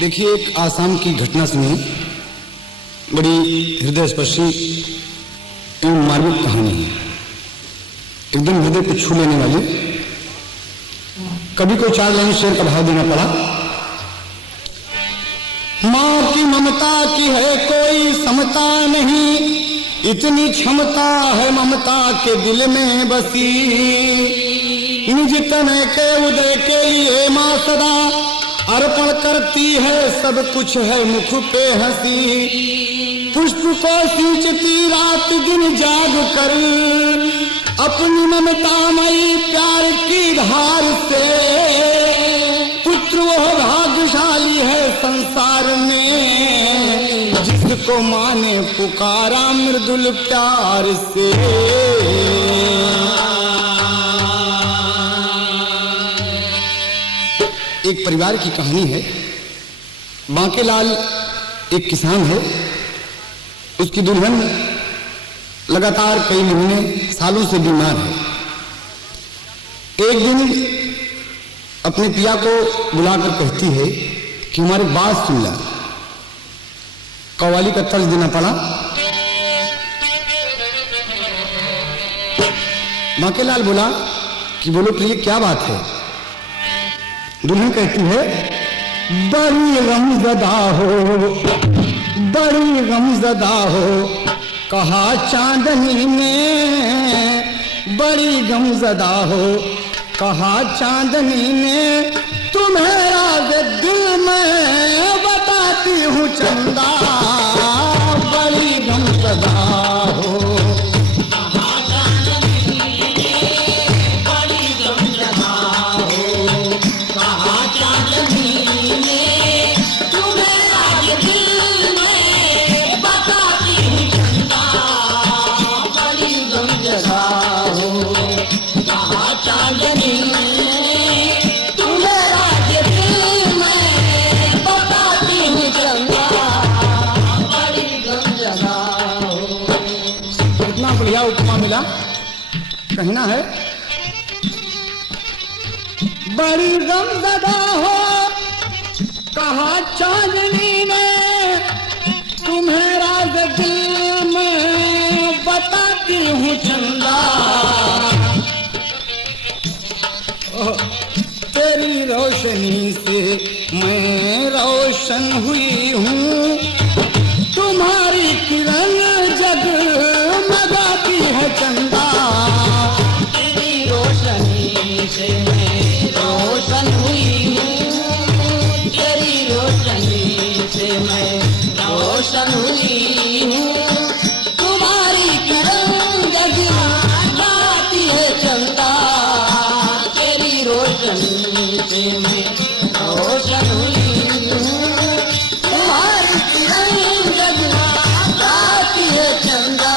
देखिए, एक आसाम की घटना सुनी, बड़ी हृदयस्पर्शी एवं मार्मिक कहानी है, एकदम हृदय को छू लेने वाली। कभी को 4 लाइन शेर का भाव देना पड़ा। माँ की ममता की है कोई समता नहीं, इतनी क्षमता है ममता के दिल में बसी। निज तन के उदय के लिए माँ सदा अर्पण करती है, सब कुछ है मुख पे हंसी। पुष्प को सींचती रात दिन जाग कर, अपनी ममतामयी प्यार की धार से। पुत्र वह भाग्यशाली है संसार में, जिसको माँ ने पुकारा मृदुल प्यार से। एक परिवार की कहानी है। बांकेलाल एक किसान है, उसकी दुल्हन लगातार कई महीने सालों से बीमार है। एक दिन अपने पिया को बुलाकर कहती है कि हमारी बात सुन ला। कव्वाली का तर्ज देना पड़ा। बांकेलाल बोला कि बोलो प्रिय, क्या बात है? दुल्हन कहती है, बड़ी गमज़दा हो, बड़ी गमज़दा हो, कहा चांदनी ने। बड़ी गमज़दा हो, कहा चांदनी ने, तुम्हें राज़ दिल में बताती हूँ चंदा। बड़ी गमज़दा हो, उपमा मिला। कहना है, बड़ी गमज़दा हो, कहा चांदनी ने, तुम्हें राज़ दिल में बताती हूँ चंदा। तेरी रोशनी से मैं रोशन हुई हूँ, तुम्हारी किरण जग लगाती है चंदा। तेरी रोशनी से मैं रोशन हुई हूँ, तेरी रोशनी से मैं रोशन हुई हूँ, तुम्हारी किरण जग लगाती है चंदा। तेरी रोशनी से मैं रोशन हुई हूँ, तुम्हारी किरण जग लगाती है चंदा।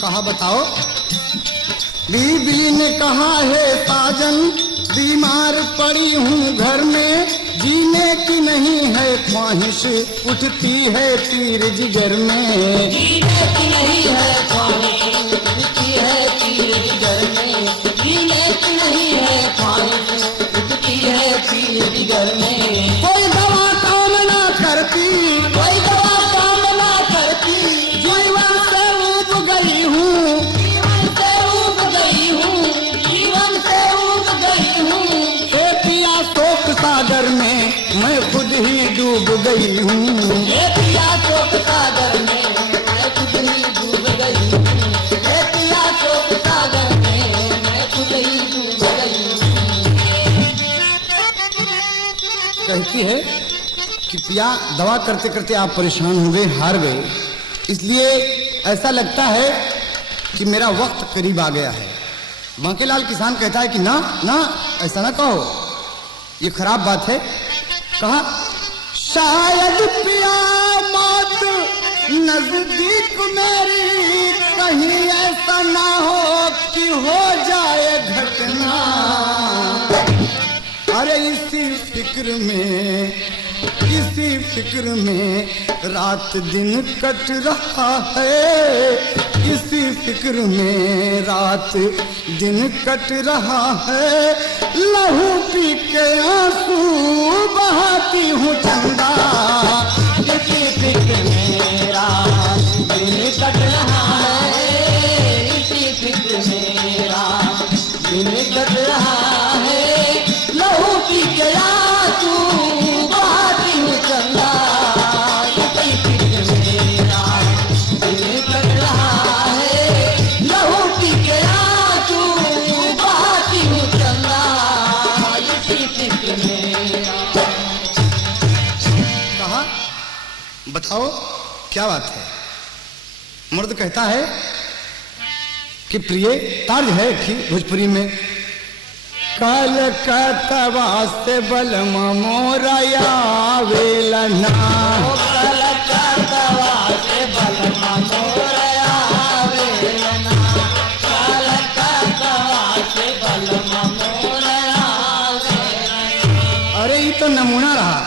कहा बताओ? बीबी ने कहा है साजन, बीमार पड़ी हूँ घर में, जीने की नहीं है ख्वाहिश, उठती है पीर जिगर में। जीने की नहीं है ख्वाहिश, उठती है पीर जिगर में। जीने की नहीं है ख्वाहिश, उठती है पीर जिगर में। कोई दवा काम ना करती, कोई दवा काम ना करती, जीवन से ऊब गई हूँ, जीवन से ऊब गई हूँ, जीवन से ऊब गई हूँ। हे पिया शोक सागर में मैं खुद ही डूब गई हूँ। हे पिया शोक सागर में मैं खुद ही डूब गई हूँ। हे पिया शोक सागर में मैं खुद ही डूब गई हूँ। कहती है कि पिया, दवा करते करते आप परेशान हो गए, हार गए, इसलिए ऐसा लगता है कि मेरा वक्त करीब आ गया है। बांकेलाल किसान कहता है कि ना ना, ऐसा ना कहो, ये खराब बात है। कहा, शायद पिया मौत नजदीक मेरी, कहीं ऐसा ना हो कि हो जाए घटना। अरे इसी फिक्र में, इसी फिक्र में रात दिन कट रहा है, इसी फिक्र में रात दिन कट रहा है, लहू पी के आंसू बहाती हूँ चंदा। इसी फिक्र में रात दिन कट रहा है, इसी फिक्र में रात दिन कट रहा है, लहू पी के आंसू बहाती हूँ चंदा। इसी फिक्र में रात दिन कट रहा है, लहू पी के आंसू बहाती हूँ चंदा। इसी फिक्र में कहा बताओ क्या बात है? मर्द कहता है कि प्रिय तार्ज है कि भोजपुरी में, कलकत्ता से बलमा मोरया वेलना, कलकत्ता से बलमा मोरया वेलना, कलकत्ता से बलमा मोरया वेलना। अरे ये तो नमूना रहा,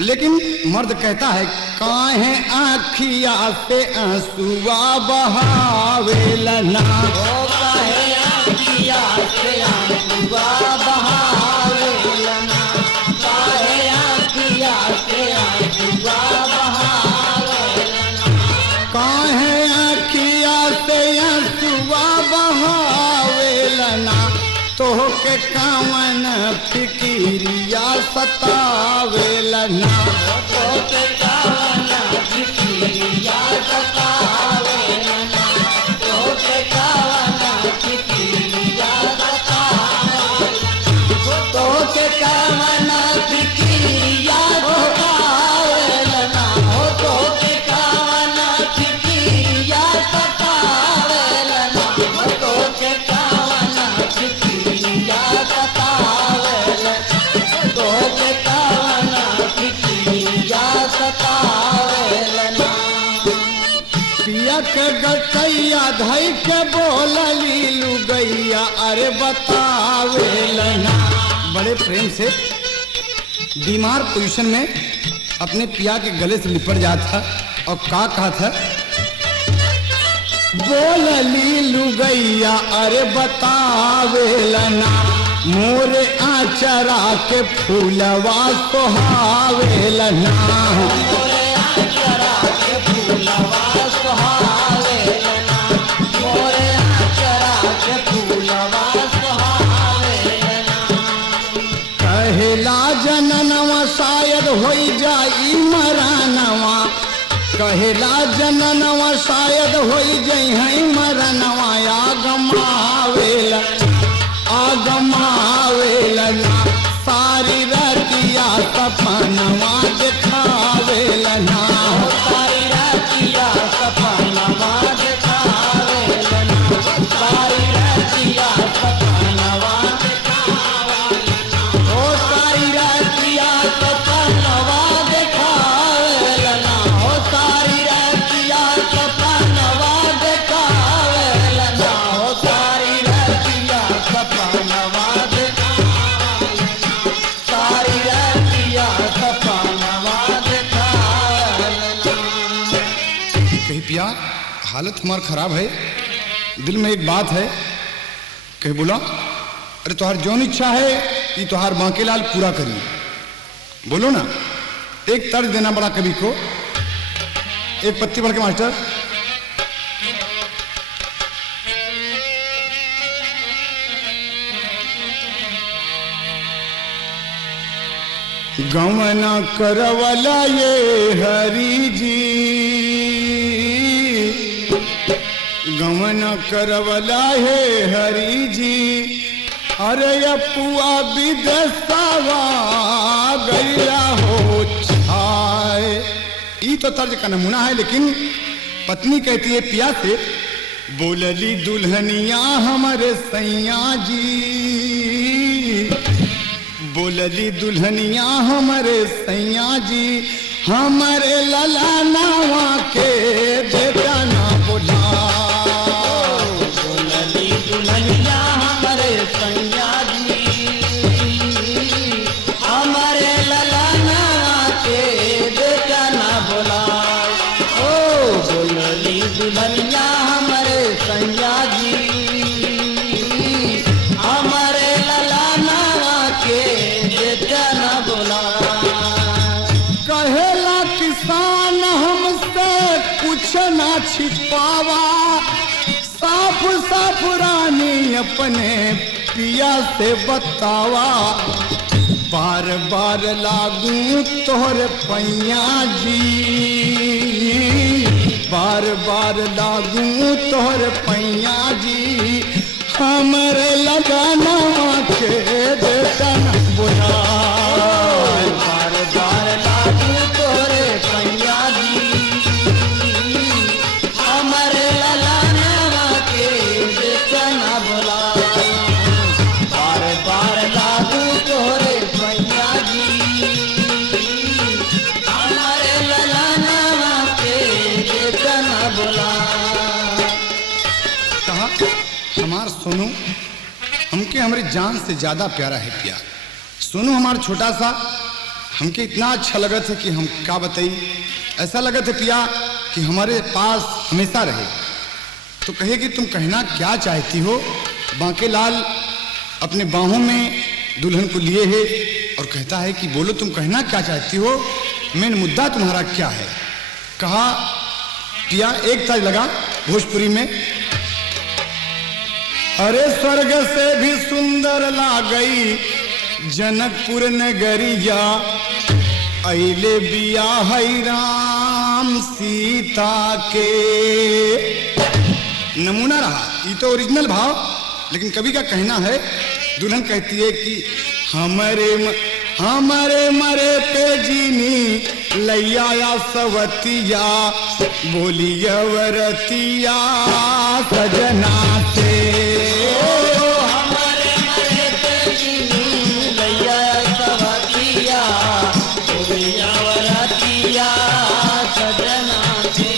लेकिन मर्द कहता है काहे आँखिया से आंसुआ बहावेलना, ओ काहे आँखिया से आंसुआ बहावेलना, काहे आँखिया से आंसुआ बहावेलना, काहे आँखिया से आंसुआ बहावेलना, तोहके कामन फिकिरिया सतावेलना। तोके कावना फिकिरिया सतावेलना, तोके कावना फिकिरिया सतावेलना, तोके कावना फिकिरिया सतावेलना, तोके कावना फिकिरिया सतावेलना, तोके कावना फिकिरिया सतावेलना, तोके कावना फिकिरिया सतावेलना। पिया के गटैया धई के बोलली लुगैया, अरे बतावेलना। बड़े प्रेम से बीमार पोजीशन में अपने पिया के गले से लिपट जाता और का कहा था, बोलली लुगैया अरे बतावेलना, मोरे आचरा के फूलवा सोहावेलना, मोरे आचरा के फूलवा सोहावेलना, मोरे आचरा के फूलवा सोहावेलना। कहेला जननवा शायद होई जाई मरनवा, कहेला जननवा शायद होई जाई है मरनवा, आगमावेलना, सारी रतिया सपनवा देखावेलना, सारी रातिया सपनवा देखावेलना, सारी रातिया सपनवा देखावेलना, ओ सारी रातिया सपनवा देखावेलना, ओ सारी रातिया सपनवा देखावेलना, ओ सारी रातिया सपनवा देखावेलना, सारी रातिया सपनवा देखावेलना। कही पिया हालत हमार खराब है, दिल में एक बात है। कही बोला अरे तुहार जौन इच्छा है ये तुहार बांके लाल पूरा करी, बोलो ना। एक तर्ज देना बड़ा कवि को, एक पत्ती बढ़ के मास्टर। गमना करवला ये हरि जी, गमन करवला है हरि जी, अरे अपुआ विदेशवा गैया हो छाए। ई तो तर्ज का नमूना है, लेकिन पत्नी कहती है पिया से, बोलली दुल्हनिया हमारे सैया जी, बोलली दुल्हनिया हमारे सैया जी, हमारे ललानावा के बेटा ना बोला। बोलली दुल्हनिया हमारे सैया जी, हमारे ललाना के बेटा ना बोला। ओ बोलली दुल्हनिया हमारे साफ साफ रानी अपने पिया से बतावा, बार बार लागू तोहरे पैया जी, बार बार लागू तोहरे पैया जी, हमरे लगाना के देता न बुला, बार बार लागू तोरे पैया जी, हमरे ललानवा के देता न बुला, बार बार लागू तोरे पैया जी, हमरे ललानवा के देता न बुला। कहा हमार सोनू हमके हमारी जान से ज्यादा प्यारा है पिया। सोनू हमारा छोटा सा हमके इतना अच्छा लगा था कि हम क्या बताई, ऐसा लगा था पिया कि हमारे पास हमेशा रहे। तो कहे कि तुम कहना क्या चाहती हो। बांकेलाल अपने बाहों में दुल्हन को लिए है और कहता है कि बोलो तुम कहना क्या चाहती हो, मेन मुद्दा तुम्हारा क्या है। कहा पिया एक ताज लगा भोजपुरी में, अरे स्वर्ग से भी सुंदर ला गई जनकपुर नगरिया, अइले बिया है राम सीता के। नमूना रहा, ये तो ओरिजिनल भाव, लेकिन कवि का कहना है, दुल्हन कहती है कि हमारे मरे पे जीनी लैया सवतिया, बोलिया वरतिया सजना से। हमारे मरे पे जीनी लैया सवतिया, बोलिया वरतिया सजना से।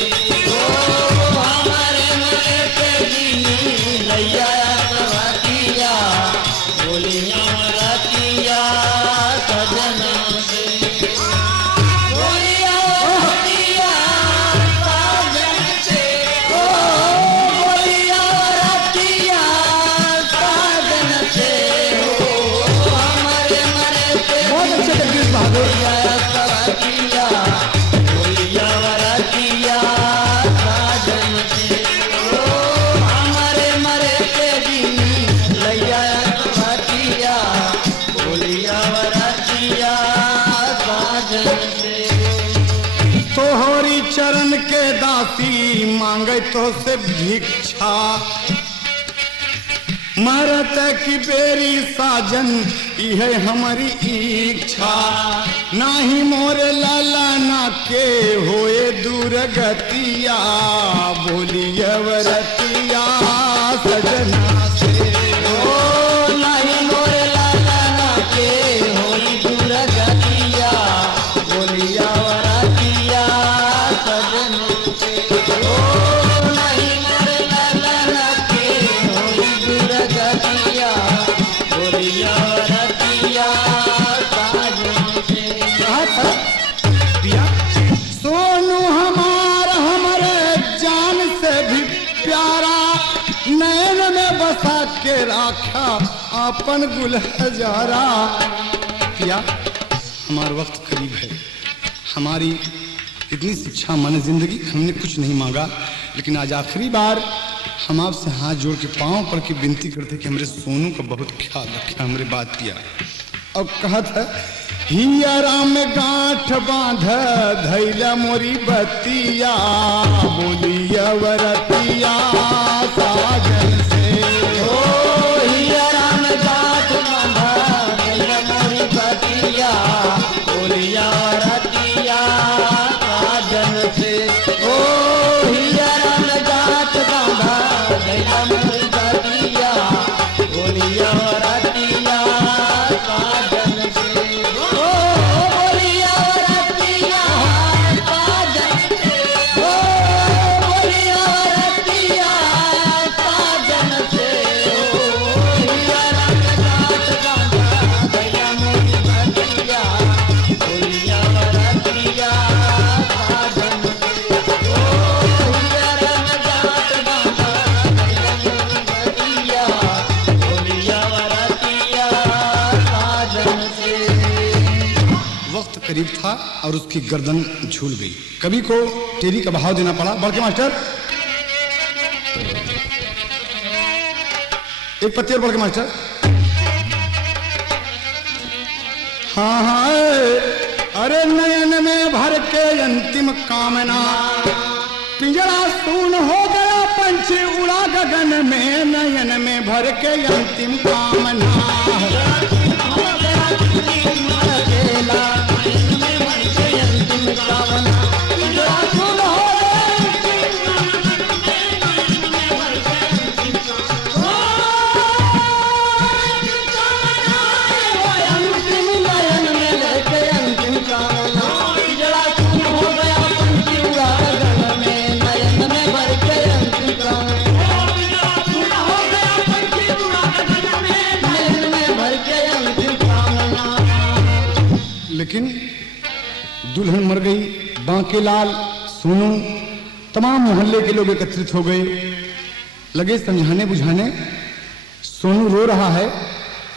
हमारे मरे पे जीनी लैया सवतिया, बोलिया वरतिया सजना से। बोलिया वरतिया सजना से, बोलिया वरतिया सजना से। हमारे मरे पे बहुत अच्छे जगदीश बहादुर। सवतिया, बोलिया वरतिया सजना से। हमारे मरे पे जीनी लैया सवतिया, बोलिया वरतिया सजना से। तोहरी चरण के दासी मांगे तो से भिक्षा, मरत की बेरी साजन यह हमारी इच्छा, नाही मोरे लाला ना के होए दूर गतिया, बोलिया वरतिया सजना से। ओ नहीं मोरे लाला ना के होई दूर गतिया, बोलिया वरतिया सजना से। ओ नहीं मोरे लाला ना के होई दूर गतिया, बोलिया वरतिया सजना से। पिया सोनू हमारे जान से भी प्यारा, नैन में बसा के राखा अपन गुल हजारा। पिया हमारा वक्त करीब है, हमारी इतनी शिक्षा माने जिंदगी हमने कुछ नहीं मांगा, लेकिन आज आखिरी बार हम आपसे हाथ जोड़ के पांव पड़ के विनती करते कि हमारे सोनू का बहुत ख्याल रखे, हमारे बात पिया। अब कहत है हियरा में गांठ बांध धैला मोरी बतिया, बोलिया वरतिया साजन से। ओ हियरा में गांठ बांधा धैला मोरी बतिया, बोलिया वरतिया साजन से। ओ हियरा में गांठ बांधा धैला मोरी बतिया, बोलिया वरतिया साजन से। ओ बोलिया वरतिया साजन से। ओ बोलिया वरतिया साजन से। ओ हियरा में गांठ बांधा धैला मोरी बतिया, बोलिया वरतिया साजन से। ओ हियरा में गांठ बांधा धैला मोरी बतिया, बोलिया वरतिया साजन से। वक्त करीब था और उसकी गर्दन झूल गई। कवि को टेरी का बहाव देना पड़ा। बड़के मास्टर एक पत्ती और पढ़ के मास्टर। हाँ हाँ, अरे नयन में भर के अंतिम कामना, पिंजरा सून हो गया पंछी उड़ा गगन में, नयन में भर के अंतिम कामना। लेकिन दुल्हन मर गई, बांकेलाल, सोनू, तमाम मोहल्ले के लोग एकत्रित हो गए, लगे समझाने बुझाने। सोनू रो रहा है,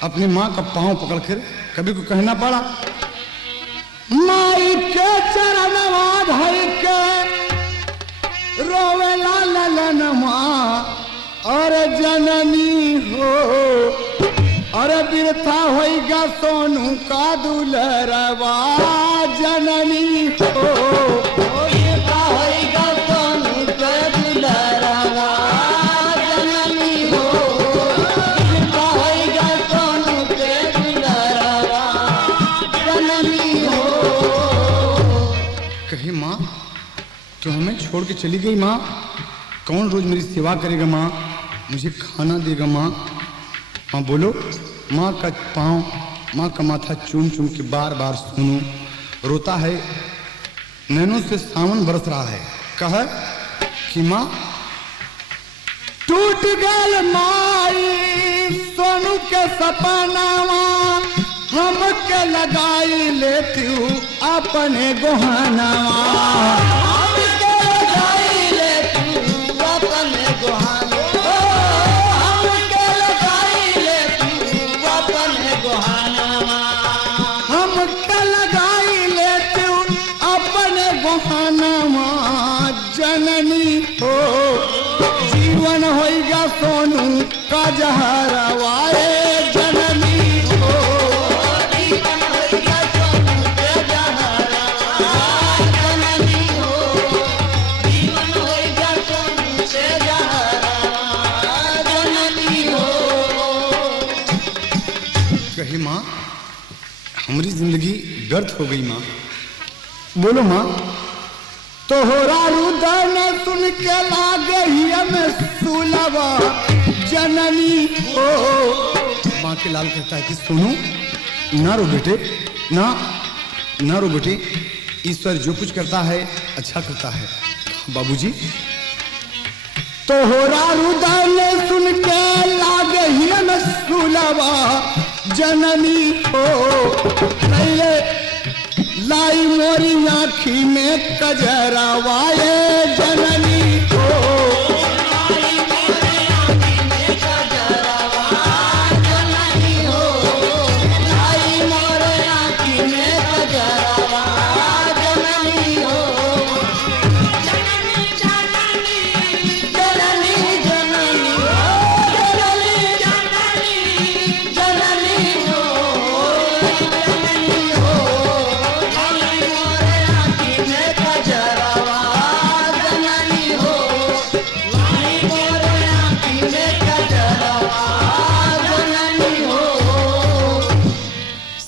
अपनी माँ का पांव पकड़कर कभी को कहना पड़ा, माई के चरणवा धर के रोवेला ललनमा, और जननी हो, अरे बिरथा होइगा सोनू का दुलरवा, जननी हो, बिरथा होइगा सोनू का दुलरवा, जननी हो, बिरथा होइगा सोनू के दुलरवा, जननी हो। कहे माँ तो हमें छोड़ के चली गई माँ, कौन रोज मेरी सेवा करेगा माँ, मुझे खाना देगा माँ। माँ बोलो। माँ का पाँव, माँ का माथा चूम चूम के बार बार सोनू रोता है, नैनों से सावन बरस रहा है। कहा कि माँ टूट गल माई सोनू के सपनावा, हम के लगाई लेती हूँ अपने गोहनावा, हम के लगाई लेती हूँ अपने गोहनावा, जननी हो, जीवन होइगा सोनू का जहरवाए, जननी हो, जीवन होइगा सोनू का जहरवा, जननी हो, जीवन होइगा सोनू से जहरवा, जननी हो। कही माँ हमारी जिंदगी व्यर्थ हो गई माँ। बोलो माँ। तोहरा रुदन सुन के लागे हमें सुलवा, जननी हो। बांकेलाल कहता है कि सोनू ना रो बेटे, ना रो बेटे, ईश्वर जो कुछ करता है अच्छा करता है। बाबूजी तोहरा रुदन सुन के लागे हमें सुलवा, जननी हो, लाई मोरी आँखी में कजरवाए, जननी हो, लाई मोरी आँखी में कजरवा, जननी हो, लाई मोरी आँखी में कजरवा, जननी हो, जननी जननी जननी जननी हो, जननी जननी जननी हो, जननी हो,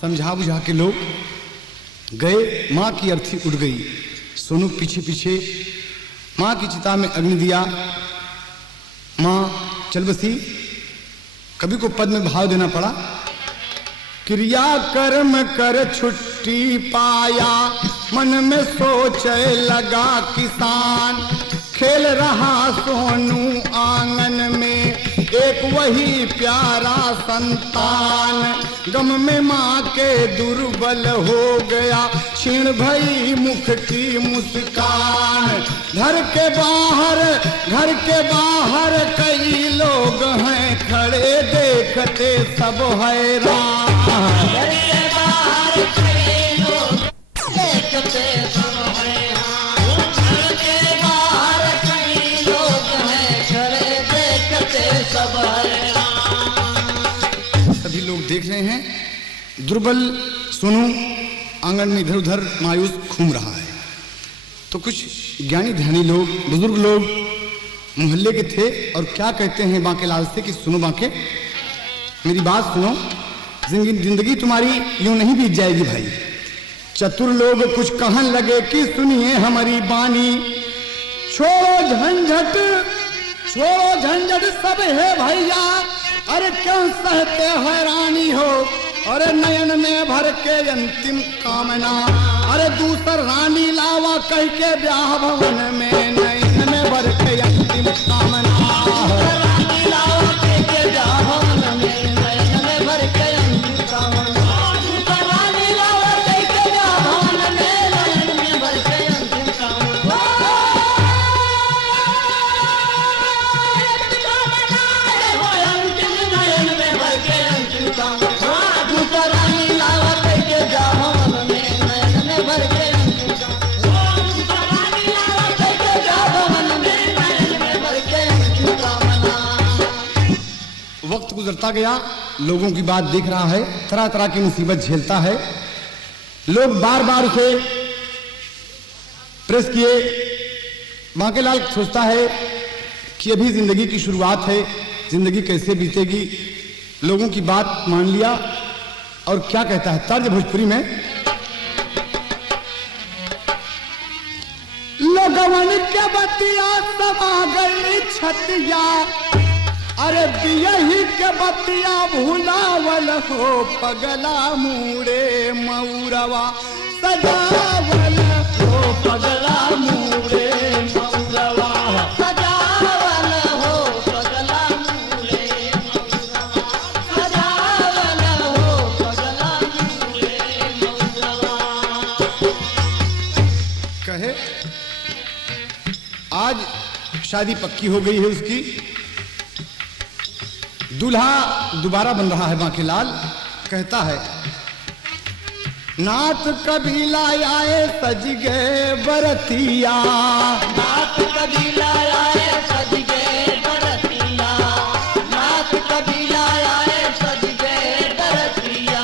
समझा बुझा के लोग गए। माँ की अर्थी उड़ गई, सोनू पीछे पीछे माँ की चिता में अग्नि दिया। माँ चल बसी। कभी को पद में भाव देना पड़ा, क्रिया कर्म कर छुट्टी पाया, मन में सोचे लगा किसान, खेल रहा सोनू आंगन में एक वही प्यारा संतान, गम में माँ के दुर्बल हो गया, क्षीण भई मुख की मुस्कान। घर के बाहर कई लोग हैं खड़े, देखते सब हैरान। घर के बाहर कई लोग देखते सब हैरान, घर के बाहर कई लोग हैं खड़े, देखते सब हैरान। देख रहे हैं, दुर्बल सोनू आंगन में इधर उधर मायूस घूम रहा है। तो कुछ ज्ञानी ध्यानी लोग, बुजुर्ग लोग मोहल्ले के थे और क्या कहते हैं बांकेलाल से कि सुनो बांके, मेरी बात सुनो, जिंदगी तुम्हारी यूं नहीं बीत जाएगी भाई। चतुर लोग कुछ कहन लगे कि सुनिए हमारी बानी, छोड़ो झंझट सब है भैया, अरे क्यों सहते हैरानी हो, अरे नयन में भर के अंतिम कामना, अरे दूसर रानी लावा कह के ब्याह भवन में, नयन में भर के अंतिम कामना, रानी लावा कह के ब्याह भवन में, नयन में भर के अंतिम कामना, रानी लावा कह के ब्याह भवन में, नयन में भर के अंतिम कामना, अंतिम नयन में भर के अंतिम कामना, रानी लावा कह के ब्याह भवन में, नयन में भर के अंतिम कामना, रानी लावा कह के ब्याह भवन में, नयन में भर के अंतिम कामना। वक्त गुजरता गया, लोगों की बात देख रहा है, तरह तरह की मुसीबत झेलता है। लोग बार बार उसे प्रेस किए। बांकेलाल सोचता है कि अभी जिंदगी की शुरुआत है, जिंदगी कैसे बीतेगी। लोगों की बात मान लिया और क्या कहता है तर्ज भोजपुरी में, लोगवन के बतिया समा गई छतिया, अरे बियही के बतिया भुलावल हो, पगला मुड़े मऊरवा सजावल हो, पगला मुड़े मऊरवा सजावल हो, पगला मुड़े मऊरवा सजावल हो, पगला मुड़े मऊरवा। कहे आज शादी पक्की हो गई है उसकी, दूल्हा दोबारा बन रहा है। बांकेलाल कहता है, नाथ कबीला आए सज गए बरतिया, नाथ कबीला आए सज गए बरतिया, नाथ कबीला आए सज गए बरतिया,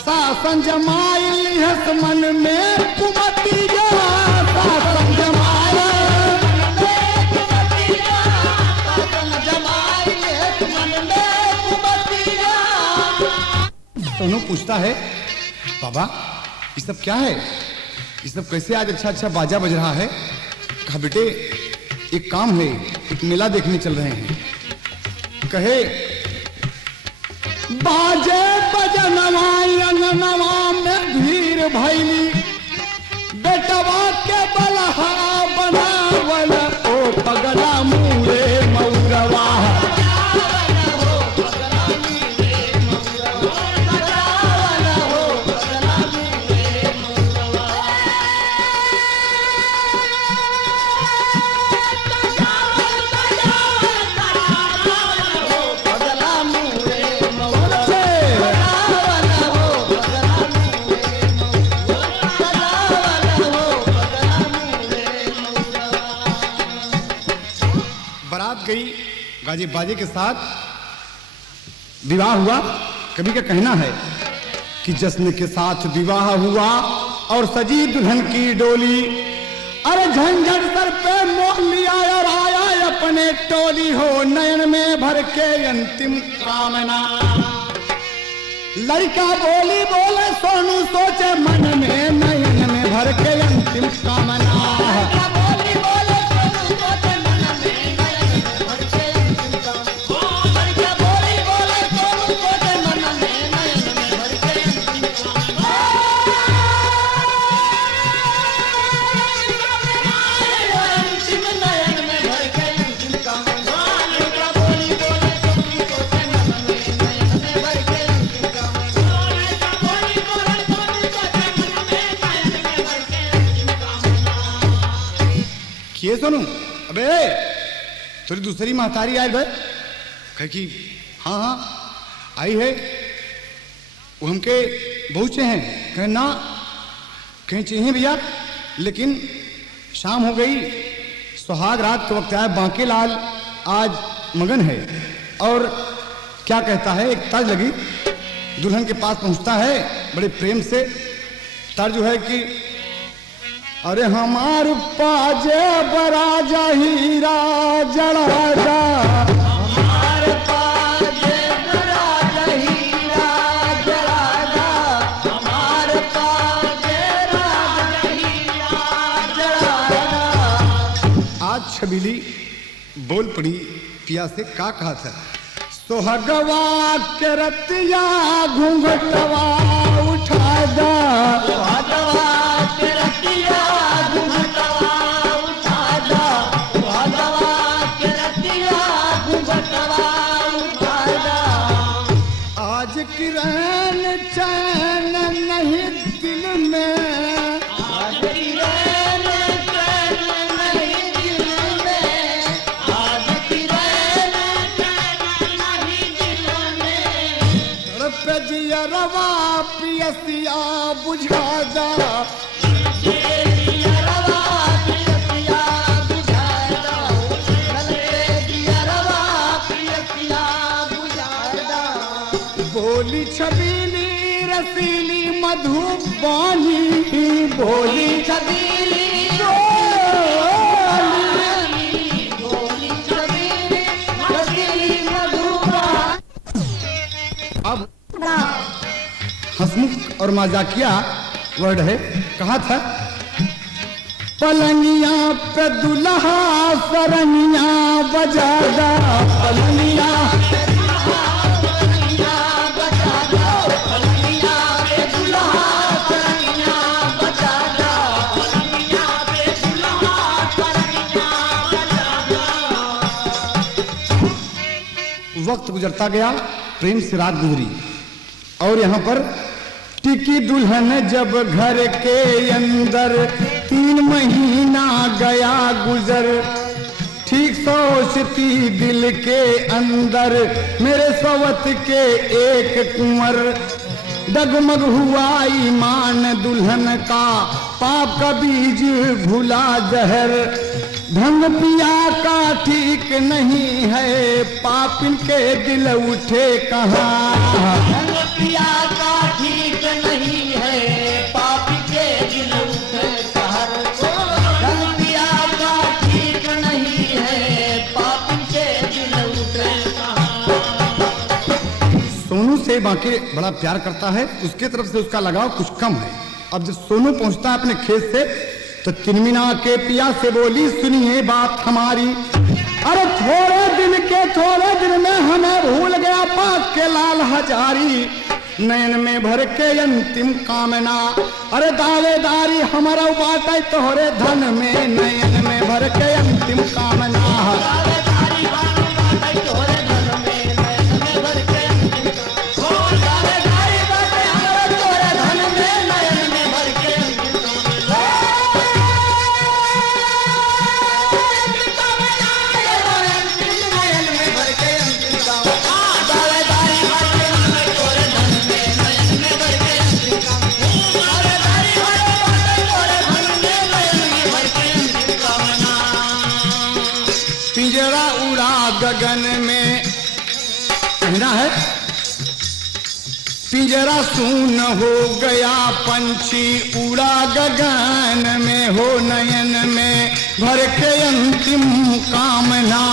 शासन जमाई हस मन में कुमतिया, शासन जमाई सोनू पूछता है, बाबा ये सब क्या है, ये सब कैसे आज अच्छा अच्छा बाजा बज रहा है। कहा बेटे एक काम है, एक मेला देखने चल रहे हैं। कहे बाजे बजनवा अंगनवा में भीड़ भैली, बेटवा के बलहा बनावल ओ, पगला मुड़े मऊरवा गई, गाजे बाजे के साथ विवाह हुआ। कभी का कहना है कि जश्न के साथ विवाह हुआ और सजी दुल्हन की डोली, अरे झंझट सर पे मोह लिया और आया अपने टोली हो, नयन में भर के अंतिम कामना। लड़का बोली बोले सोनू सोचे मन में, नयन में भर के अंतिम कामना। ये सुनू, अबे थोड़ी दूसरी महतारी आई भाई, कह कि हाँ हाँ आई है, वो हमके बहुत से हैं। कहे ना कहीं चाहिए भैया, लेकिन शाम हो गई, सुहाग रात के वक्त आया, बांकेलाल आज मगन है। और क्या कहता है, एक तर्ज लगी, दुल्हन के पास पहुंचता है बड़े प्रेम से। तर्ज है कि अरे हमार पाजे बराजा हीरा जड़ाजा, हमार पाजे बराजा हीरा जड़ाजा, हमार पाजे राजा हीरा जड़ाजा। आज छबीली बोल पड़ी पिया से, का कहा था? सोहगवा के रतिया घूंघटवा उठा दा, सुहागवा के रतिया घूंघटवा उठा दा, सुहागवा के रतिया घूंघटवा उठा दा। आज किरण चैन नहीं दिल में, आज किरण चैन नहीं दिल में, आज किरण चैन नहीं दिल में। तड़प जियरवा पियसिया बुझा दा, दिया रवा पियसिया बुझा दा, दिया रवा पियसिया बुझा दा। बोली छबीली रसीली मधुबानी, बोली छबीली बोली छबीली रसीली मधुबानी। अब हंसमुख और मजाकिया वर्ड है। कहा था? पलंगिया पे दुल्हा सरनिया बजादा, पलंगिया पलंगिया बजा दो, पलंगिया पे दुल्हा पलंगिया बजा दो, पलंगिया पे दुल्हा पलंगिया बजा दो। वक्त गुजरता गया, प्रेम से रात गुजरी और यहाँ पर टिकी दुल्हन जब घर के अंदर 3 महीना गया गुजर, ठीक सोचती दिल के अंदर मेरे सवत के एक कुंवर, डगमग हुआ ईमान दुल्हन का, पाप का बीज भुला जहर, ढंग पिया का ठीक नहीं है, पापिन के दिल उठे कहाँ। रंग पिया का ठीक नहीं है, पापी के दिल उठे कहर को। रंग पिया का ठीक नहीं है, पापी के दिल उठे कहर। सोनू से बाकी बड़ा प्यार करता है, उसके तरफ से उसका लगाव कुछ कम है। अब जब सोनू पहुंचता है अपने खेत से तो तिनमिना के पिया से बोली, सुनिए बात हमारी, अरे थोड़े दिन में हमें भूल गया पाक के लाल हजारी, नयन में भर के अंतिम कामना, अरे दावेदारी हमारा बाटे तोहरे धन में, नयन में भर के अंतिम कामना। दावेदारी बाटे तोहरे धन में, नयन में भर के अंतिम कामना। ओ दावेदारी बाटे हमारा तोहरे धन में, नयन में भर के अंतिम कामना। नयन में भर के अंतिम कामना। दावेदारी बाटे हमारा तोहरे धन में, नयन में भर के अंतिम कामना। दावेदारी बाटे तोहरे धन में, नयन में भर के अंतिम कामना। पिंजरा उड़ा गगन में, कहना है पिंजरा सून हो गया पंछी, उड़ा गगन में हो, नयन में भर के अंतिम कामना।